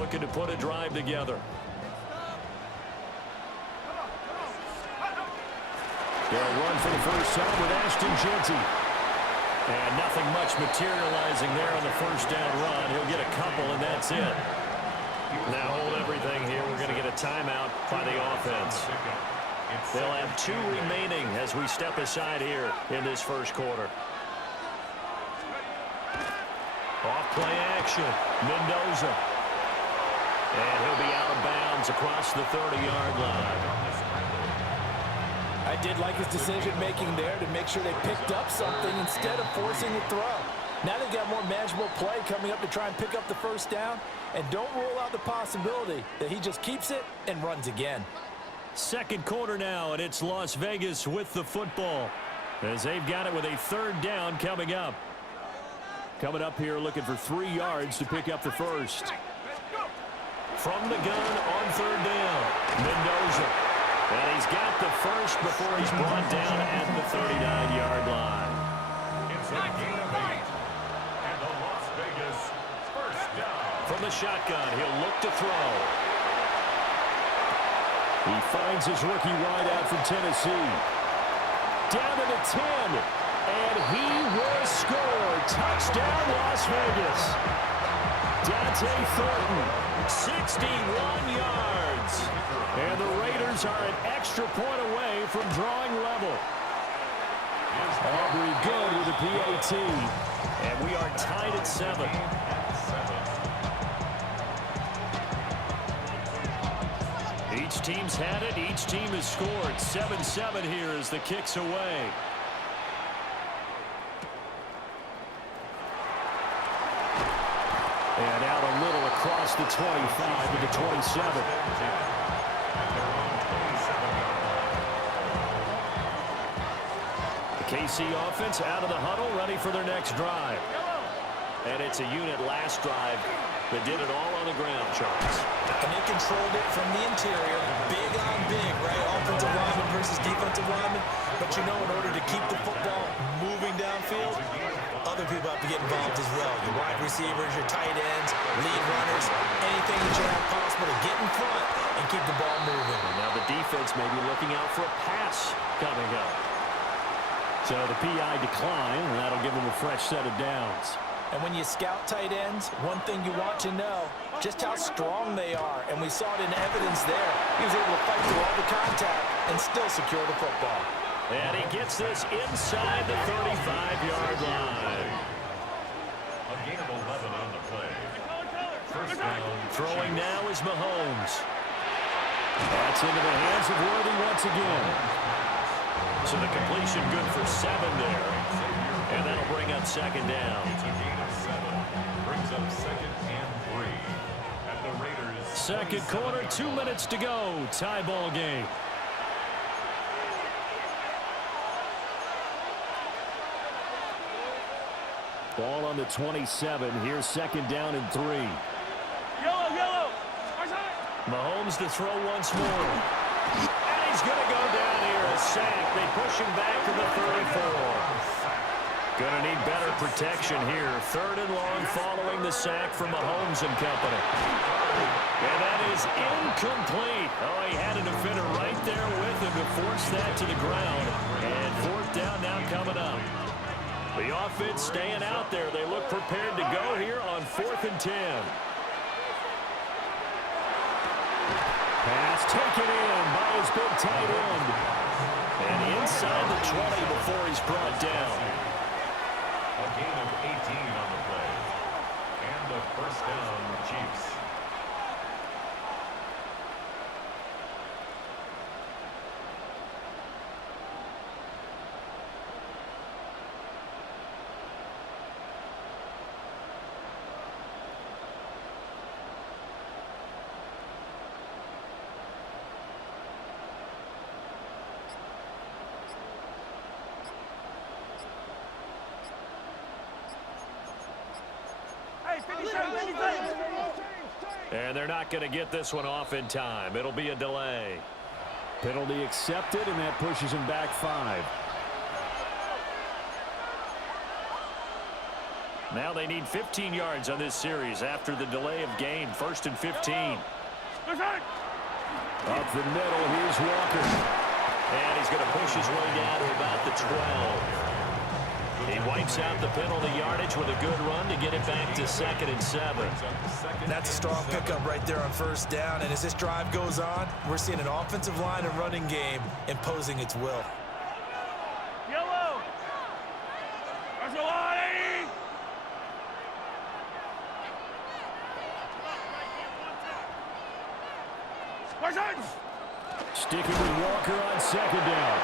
looking to put a drive together. They'll run for the first time with Ashton Jeanty. And nothing much materializing there on the first down run. He'll get a couple, and that's it. Now hold everything here. We're going to get a timeout by the offense. They'll have 2 remaining as we step aside here in this first quarter. Off play action. Mendoza. And he'll be out of bounds across the 30-yard line. I did like his decision-making there to make sure they picked up something instead of forcing the throw. Now they've got more manageable play coming up to try and pick up the first down. And don't rule out the possibility that he just keeps it and runs again. Second quarter now, and it's Las Vegas with the football, as they've got it with a 3rd down coming up. Coming up here looking for 3 yards to pick up the first. From the gun on 3rd down, Mendoza. And he's got the first before he's brought down at the 39-yard line. It's a gain of 8. And the Las Vegas first down. From the shotgun, he'll look to throw. He finds his rookie wideout from Tennessee. Down to the 10. And he will score. Touchdown, Las Vegas. Dante Thornton, 61 yards. And the Raiders are an extra point away from drawing level. Aubrey good with the PAT. And we are tied at 7. Each team's had it. Each team has scored. 7-7 here as the kick's away. And out a little across the 25 to the 27. The KC offense out of the huddle, ready for their next drive. And it's a unit last drive that did it all on the ground, Charles. And they controlled it from the interior, big on big, right? Offensive lineman versus defensive lineman. But you know, in order to keep the football moving downfield, other people have to get involved as well. Your wide receivers, your tight ends, lead runners, anything that you have possible to get in front and keep the ball moving. And now the defense may be looking out for a pass coming up. So the PI decline, and that'll give them a fresh set of downs. And when you scout tight ends, one thing you want to know, just how strong they are. And we saw it in evidence there. He was able to fight through all the contact and still secure the football. And he gets this inside the 35-yard line. A gain of 11 on the play. First down. Throwing now is Mahomes. That's into the hands of Worthy once again. So the completion good for 7 there. And that'll bring up second down. It's a gain of 7. Brings up 2nd and 3. At the Raiders. Second quarter, 2 minutes to go. Tie ball game. Ball on the 27. Here's second down and 3. Yellow. Mahomes to throw once more. And he's going to go down here. A sack. They push him back to the 34. Going to need better protection here. 3rd and long following the sack from Mahomes and company. And that is incomplete. Oh, he had a defender right there with him to force that to the ground. And 4th down now coming up. The offense staying out there. They look prepared to go here on 4th and 10. Pass taken in by his big tight end. And inside the 20 before he's brought down. A gain of 18 on the play. And a first down, Chiefs. And they're not going to get this one off in time. It'll be a delay. Penalty accepted, and that pushes him back 5. Now they need 15 yards on this series after the delay of game. 1st and 15. Up the middle, here's Walker. And he's going to push his way down to about the 12. He wipes out the penalty yardage with a good run to get it back to 2nd and 7. That's a strong pickup right there on 1st down. And as this drive goes on, we're seeing an offensive line and running game imposing its will. Yellow. That's a line. Sticking with Walker on 2nd down.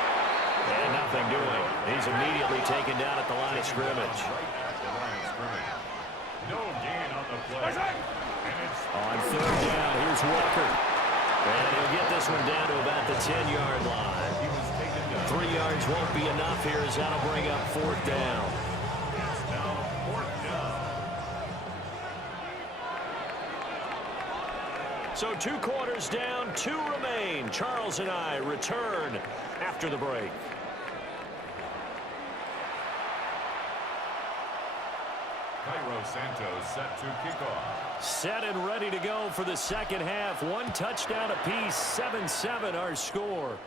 And nothing doing. He's immediately taken down at the line of scrimmage. No gain on the play. On 3rd down, here's Walker. And he'll get this one down to about the 10-yard line. 3 yards won't be enough here as that'll bring up 4th down. It's now 4th down. So 2 quarters down, 2 remain. Charles and I return after the break. Cairo Santos set to kick off. Set and ready to go for the 2nd half. 1 touchdown apiece, 7-7 our score.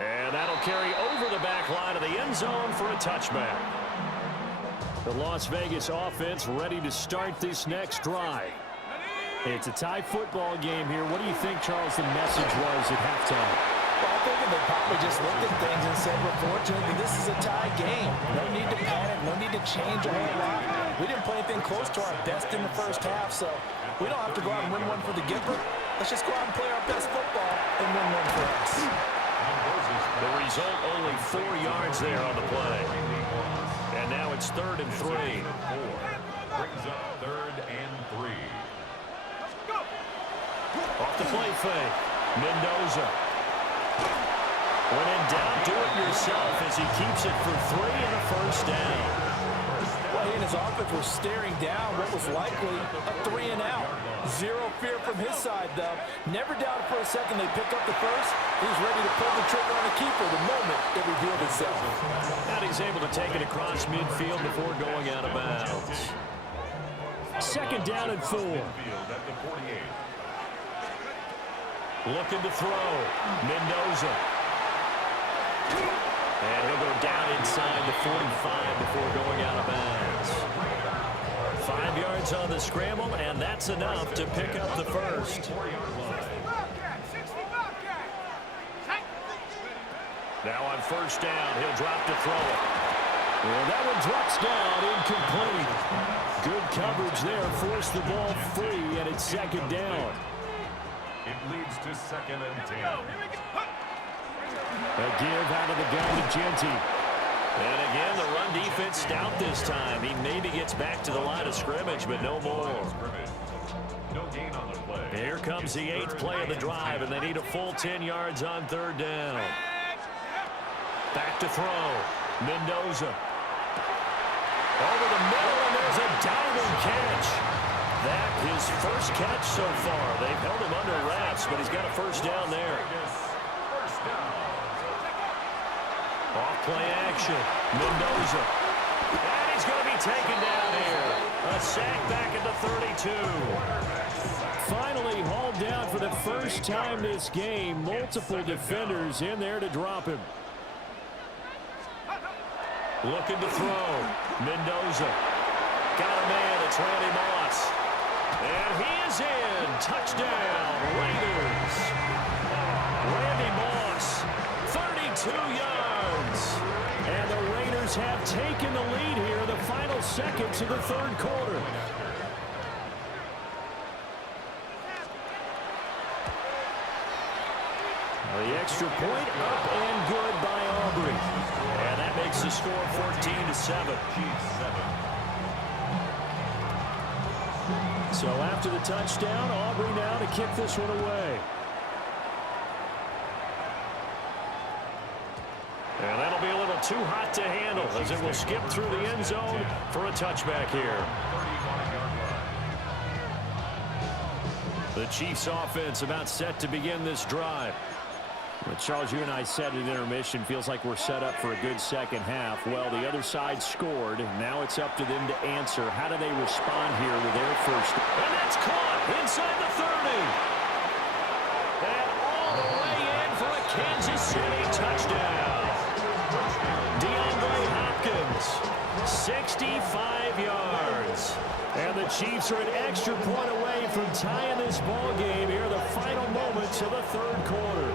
And that'll carry over the back line of the end zone for a touchback. The Las Vegas offense ready to start this next drive. It's a tie football game here. What do you think, Charles, the message was at halftime? Well, I think they probably just looked at things and said, well, fortunately, this is a tie game. No need to panic. No need to change a whole lot. We didn't play anything close to our best in the 1st half, so we don't have to go out and win one for the Gipper. Let's just go out and play our best football and win one for us. The result, only 4 yards there on the play. And now it's 3rd and 3. Brings up 3rd and 3. Off the play fake. Mendoza. When in doubt, do it yourself as he keeps it for 3 and a 1st down. Well, he and his offense were staring down what was likely a 3 and out. Zero fear from his side, though. Never doubted for a second they pick up the first. He's ready to pull the trigger on the keeper the moment it revealed itself. And he's able to take it across midfield before going out of bounds. 2nd down and 4. Looking to throw. Mendoza. And he'll go down inside the 45 before going out of bounds. 5 yards on the scramble, and that's enough to pick up the first. Now on 1st down, he'll drop to throw it. And that one drops down, incomplete. Good coverage there, forced the ball free, and it's 2nd down. It leads to 2nd and 10. A give out of the gun to Genty. And again, the run defense stout this time. He maybe gets back to the line of scrimmage, but no more. No gain on the play. Here comes the 8th play of the drive, and they need a full 10 yards on 3rd down. Back to throw. Mendoza. Over the middle, and there's a diving catch. That his first catch so far. They've held him under wraps, but he's got a 1st down there. Off play action. Mendoza. And he's going to be taken down here. A sack back at the 32. Finally hauled down for the first time this game. Multiple defenders in there to drop him. Looking to throw. Mendoza. Got a man. It's Randy Moss. And he is in. Touchdown, Raiders. Randy Moss, 32 yards. And the Raiders have taken the lead here in the final seconds of the 3rd quarter. The extra point up and good by Aubrey. And that makes the score 14-7. So after the touchdown, Aubrey now to kick this one away. And that'll be a little too hot to handle as it will skip through the end zone for a touchback here. The Chiefs offense about set to begin this drive. Well, Charles, you and I said at intermission, feels like we're set up for a good second half. Well, the other side scored. Now it's up to them to answer. How do they respond here with their first? And that's caught inside the 30. And all the way in for a Kansas City touchdown. DeAndre Hopkins, 65 yards. And the Chiefs are an extra point away from tying this ball game here, the final moments of the third quarter.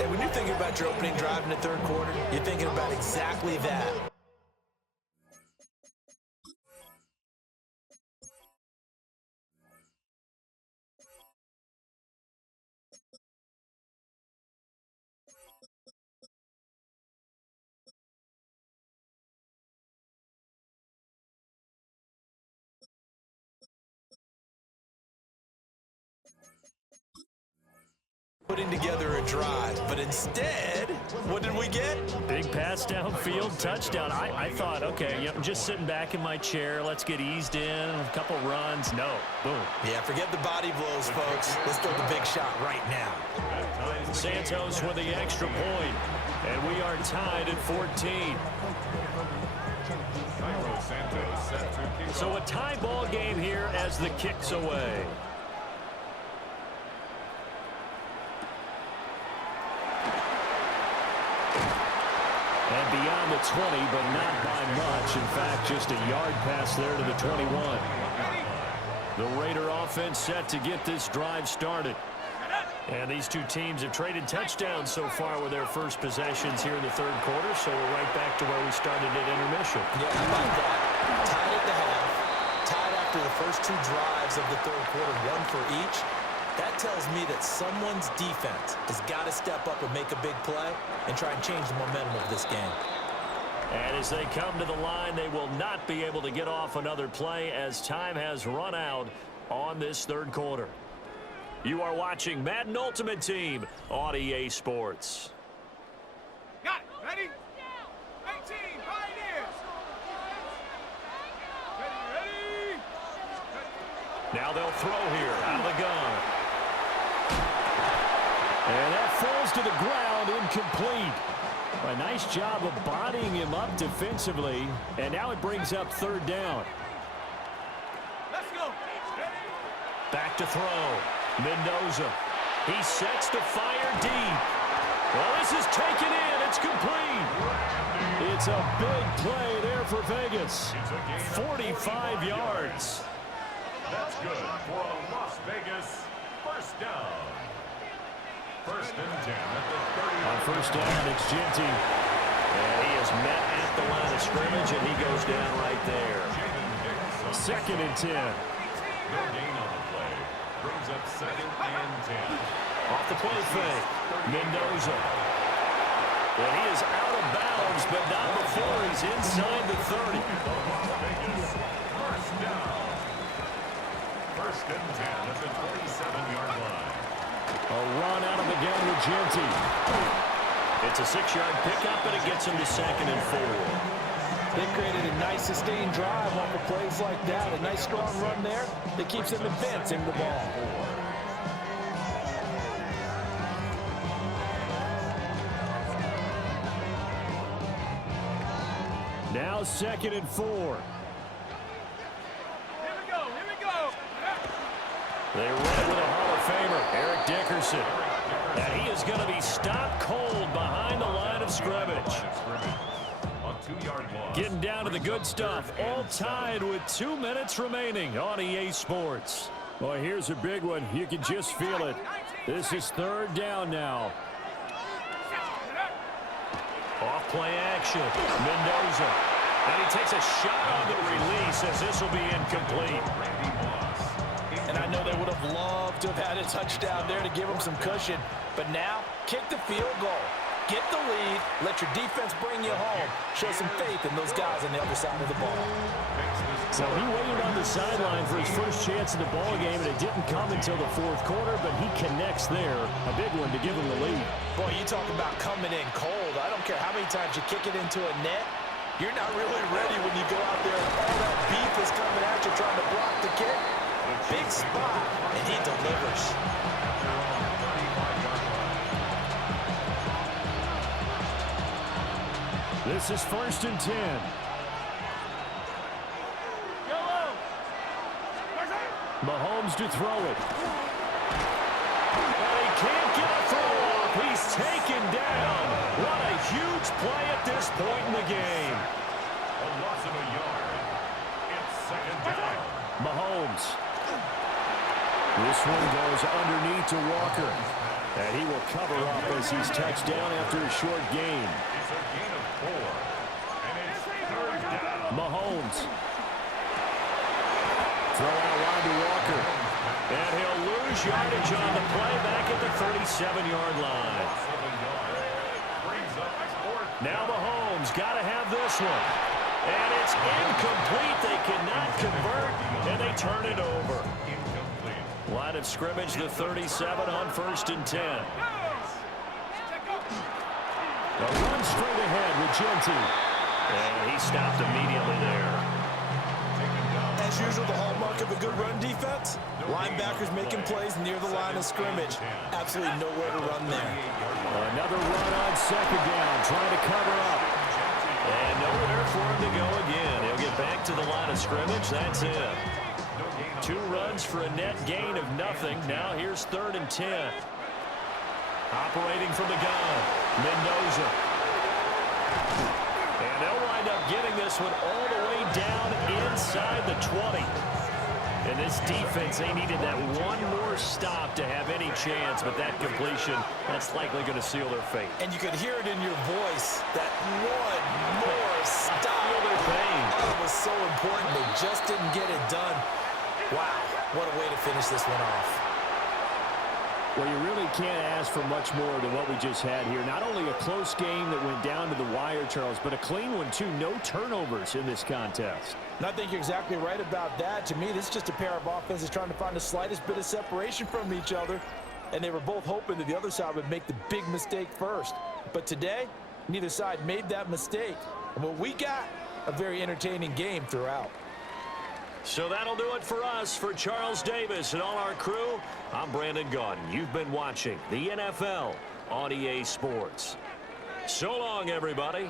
And when you're thinking about your opening drive in the third quarter, you're thinking about exactly that. Putting together a drive, but instead, what did we get? Big pass downfield, touchdown. I thought, okay, I'm just sitting back in my chair. Let's get eased in, a couple runs. No, boom. Yeah, forget the body blows, folks. Let's throw the big shot right now. Santos with the extra point, and we are tied at 14. So a tie ball game here as the kick's away. And beyond the 20, but not by much. In fact, just a yard pass there to the 21. The Raider offense set to get this drive started. And these two teams have traded touchdowns so far with their first possessions here in the third quarter, so we're right back to where we started at intermission. Yeah, how about that? Tied at the half, tied after the first two drives of the third quarter, one for each. That tells me that someone's defense has got to step up and make a big play and try and change the momentum of this game. And as they come to the line, they will not be able to get off another play as time has run out on this third quarter. You are watching Madden Ultimate Team on EA Sports. Got it. Ready? 18, Pioneers. Ready? Now they'll throw here out of the gun. And that falls to the ground, incomplete. A nice job of bodying him up defensively, and now it brings up third down. Let's go. Back to throw. Mendoza. He sets to fire deep. Well, this is taken in. It's complete. It's a big play there for Vegas. 45 yards. That's good for a Las Vegas first down. First and 10 at the 30. On first down, it's Genty. And he is met at the line of scrimmage, and he goes down right there. Second and 10. No gain on the play. Brings up second and 10. Off the play fake, Mendoza. And he is out of bounds, but not before he's inside the 30. First down. First and 10 at the 27-yard line. A run out of the gun with Genty. It's a 6-yard pickup, and it gets him to second and 4. They created a nice sustained drive off of plays like that. A nice strong run there that keeps them advancing the ball. Now second and 4. Here we go. Here we go. They run it with a Hall of Famer, Eric Dickerson. And he is going to be stopped cold behind the line of scrimmage. On 2-yard loss. Getting down to the good stuff. All tied with 2 minutes remaining on EA Sports. Well, here's a big one. You can just feel it. This is third down now. Off play action. Mendoza. And he takes a shot on the release as this will be incomplete. And I know they would have loved to have had a touchdown there to give them some cushion. But now, kick the field goal. Get the lead. Let your defense bring you home. Show some faith in those guys on the other side of the ball. So he waited on the sideline for his first chance in the ball game, and it didn't come until the fourth quarter, but he connects there. A big one to give him the lead. Boy, you talk about coming in cold. I don't care how many times you kick it into a net. You're not really ready when you go out there and all that beef is coming at you trying to block the kick. Big spot, and he delivers. This is first and 10. Mahomes to throw it. And he can't get a throw off. He's taken down. What a huge play at this point in the game. A loss of a yard. It's second down. Mahomes. This one goes underneath to Walker. And he will cover up as he's touched down after a short gain. It's a gain of 4. And it's third down. Mahomes. Throw out wide to Walker. And he'll lose yardage on the play back at the 37-yard line. Now Mahomes got to have this one. And it's incomplete. They cannot convert, and they turn it over. Line of scrimmage, the 37 on first and 10. A run straight ahead with Genty. And he stopped immediately there. As usual, the hallmark of a good run defense, linebackers making plays near the line of scrimmage. Absolutely nowhere to run there. Another run on second down, trying to cover up. And nowhere for him to go again. He'll get back to the line of scrimmage. That's it. 2 runs for a net gain of nothing. Now here's third and 10. Operating from the gun, Mendoza. And they'll wind up getting this one all the way down inside the 20. And this defense, they needed that one more stop to have any chance, but that completion, that's likely going to seal their fate. And you could hear it in your voice, that one more stop. Feel their pain. Oh, it was so important. They just didn't get it done. Wow, what a way to finish this one off. Well, you really can't ask for much more than what we just had here. Not only a close game that went down to the wire, Charles, but a clean one, too. No turnovers in this contest. And I think you're exactly right about that. To me, this is just a pair of offenses trying to find the slightest bit of separation from each other. And they were both hoping that the other side would make the big mistake first. But today, neither side made that mistake. And what we got, a very entertaining game throughout. So that'll do it for us. For Charles Davis and all our crew, I'm Brandon Gaudin. You've been watching the NFL on EA Sports. So long, everybody.